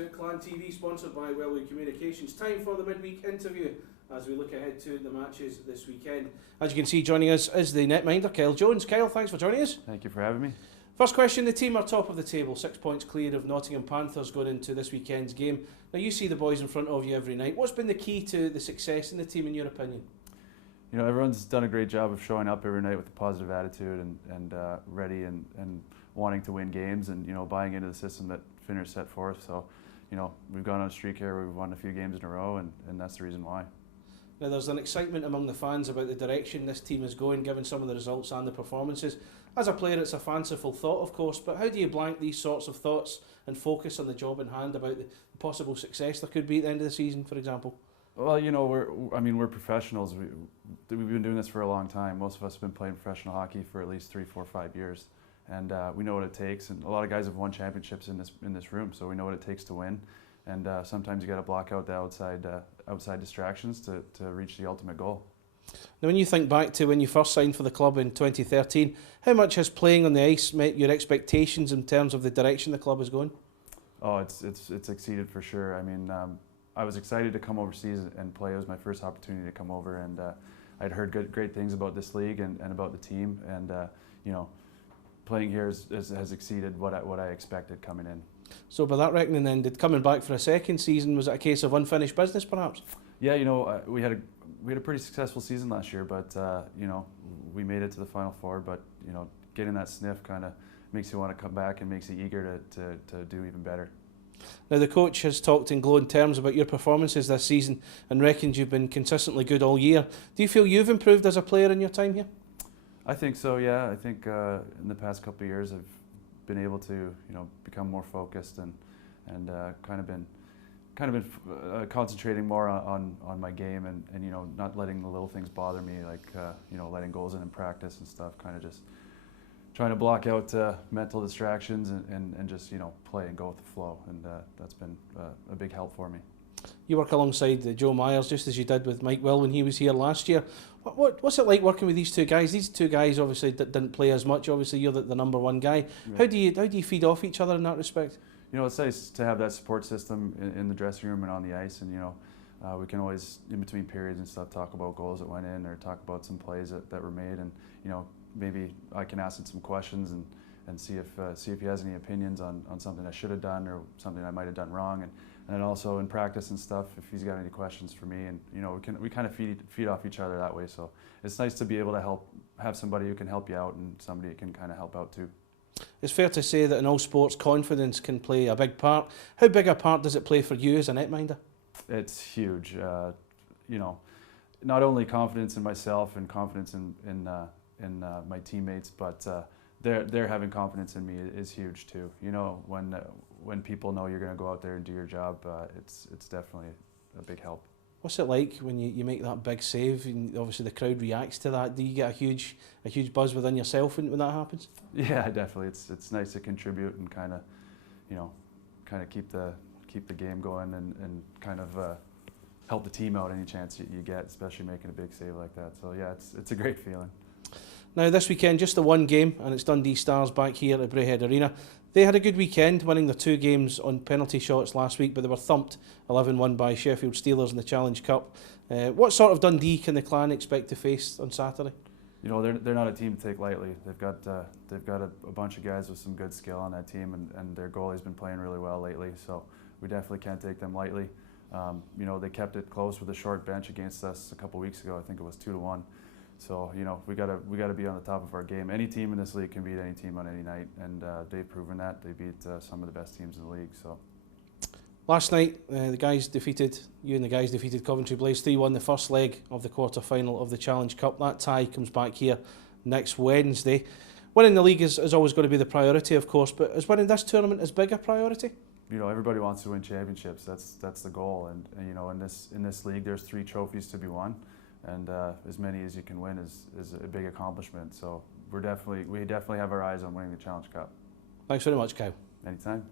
to Clan TV, sponsored by Wellwood Communications. Time for the midweek interview as we look ahead to the matches this weekend. As you can see, joining us is the netminder, Kyle Jones. Kyle, thanks for joining us. Thank you for having me. First question, the team are top of the table, 6 points clear of Nottingham Panthers going into this weekend's game. Now, you see the boys in front of you every night. What's been the key to the success in the team, in your opinion? You know, everyone's done a great job of showing up every night with a positive attitude and ready and wanting to win games and, you know, buying into the system that Finner set forth. So, you know, we've gone on a streak here where we've won a few games in a row, and that's the reason why. Now, there's an excitement among the fans about the direction this team is going, given some of the results and the performances. As a player, it's a fanciful thought, of course, but how do you blank these sorts of thoughts and focus on the job in hand about the possible success there could be at the end of the season, for example? Well, you know, we're professionals. We've been doing this for a long time. Most of us have been playing professional hockey for at least 3, 4, 5 years, and we know what it takes. And a lot of guys have won championships in this room, so we know what it takes to win. And sometimes you got to block out the outside distractions to reach the ultimate goal. Now, when you think back to when you first signed for the club in 2013, how much has playing on the ice met your expectations in terms of the direction the club is going? Oh, it's exceeded for sure. I mean, I was excited to come overseas and play. It was my first opportunity to come over, and I'd heard great things about this league and about the team, and you know, playing here has exceeded what I expected coming in. So by that reckoning then, did coming back for a second season, was it a case of unfinished business perhaps? Yeah, you know, we had a pretty successful season last year, but you know, we made it to the Final Four, but you know, getting that sniff kind of makes you want to come back and makes you eager to do even better. Now, the coach has talked in glowing terms about your performances this season and reckons you've been consistently good all year. Do you feel you've improved as a player in your time here? I think so, yeah. I think in the past couple of years I've been able to, you know, become more focused and kind of been concentrating more on my game and you know, not letting the little things bother me, like you know, letting goals in practice and stuff, kind of just trying to block out mental distractions and just, you know, play and go with the flow, and that's been a big help for me. You work alongside Joe Myers, just as you did with Mike Will when he was here last year. What's it like working with these two guys? These two guys obviously didn't play as much. Obviously, you're the number one guy. Yeah. How do you feed off each other in that respect? You know, it's nice to have that support system in the dressing room and on the ice, and you know, we can always, in between periods and stuff, talk about goals that went in or talk about some plays that were made, and you know, maybe I can ask him some questions and see if he has any opinions on something I should have done or something I might have done wrong, and then also in practice and stuff, if he's got any questions for me, and you know, we kind of feed off each other that way. So it's nice to be able to have somebody who can help you out and somebody who can kind of help out too. It's fair to say that in all sports, confidence can play a big part. How big a part does it play for you as a netminder? It's huge. You know, not only confidence in myself and confidence in my teammates, but they're having confidence in me is huge too. You know, when people know you're going to go out there and do your job, it's definitely a big help. What's it like when you make that big save and obviously the crowd reacts to that? Do you get a huge buzz within yourself when that happens? Yeah, definitely. It's nice to contribute and kind of, you know, keep the game going and kind of help the team out any chance you get, especially making a big save like that. So yeah, it's a great feeling. Now, this weekend, just the one game, and it's Dundee Stars back here at Braehead Arena. They had a good weekend, winning their 2 games on penalty shots last week, but they were thumped 11-1 by Sheffield Steelers in the Challenge Cup. What sort of Dundee can the Clan expect to face on Saturday? You know, they're not a team to take lightly. They've got a bunch of guys with some good skill on that team, and their goalie's been playing really well lately. So we definitely can't take them lightly. You know, they kept it close with a short bench against us a couple weeks ago. I think it was 2-1. So you know, we gotta be on the top of our game. Any team in this league can beat any team on any night, and they've proven that. They beat some of the best teams in the league. So last night, the guys defeated Coventry Blaze 3-1, the first leg of the quarter-final of the Challenge Cup. That tie comes back here next Wednesday. Winning the league is always going to be the priority, of course, but is winning this tournament as big a priority? You know, everybody wants to win championships. That's the goal, and you know, in this league, there's 3 trophies to be won. And as many as you can win is a big accomplishment. So we definitely have our eyes on winning the Challenge Cup. Thanks very much, Kyle. Anytime.